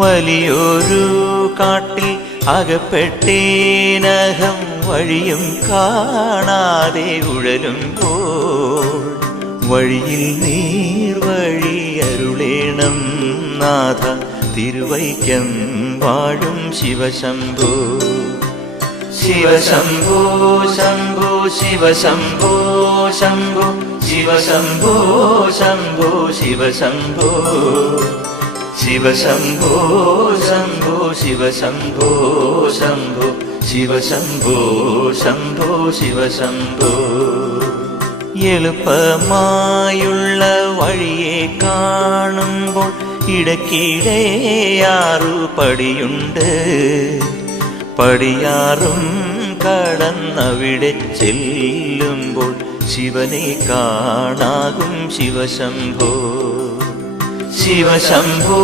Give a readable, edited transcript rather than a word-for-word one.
വലിയൊരു കാട്ടിൽ അകപ്പെട്ടേനകം വഴിയും കാണാതെ ഉഴലുമ്പോൾ വഴിയിൽ നീർവഴി അരുളേണം നാഥ തിരുവൈക്കം വാഴും ശിവശംഭോ. ശിവശംഭോ ശംഭോ ശിവശംഭോ ശംഭോ ശിവശംഭോ ശംഭോ ശിവശംഭോ ശിവശംഭോ ശംഭോ ശിവശംഭോ ശംഭോ ശിവശംഭോ ശംഭോ ശിവശംഭോ. എളുപ്പമായുള്ള വഴിയെ കാണുമ്പോൾ ഇടയ്ക്കിടെയാറു പടിയുണ്ട്. പടിയാറും കടന്നവിടെ ചെല്ലുമ്പോൾ ശിവനെ കാണാകും ശിവശംഭോ. ശിവശംഭോ ശംഭോ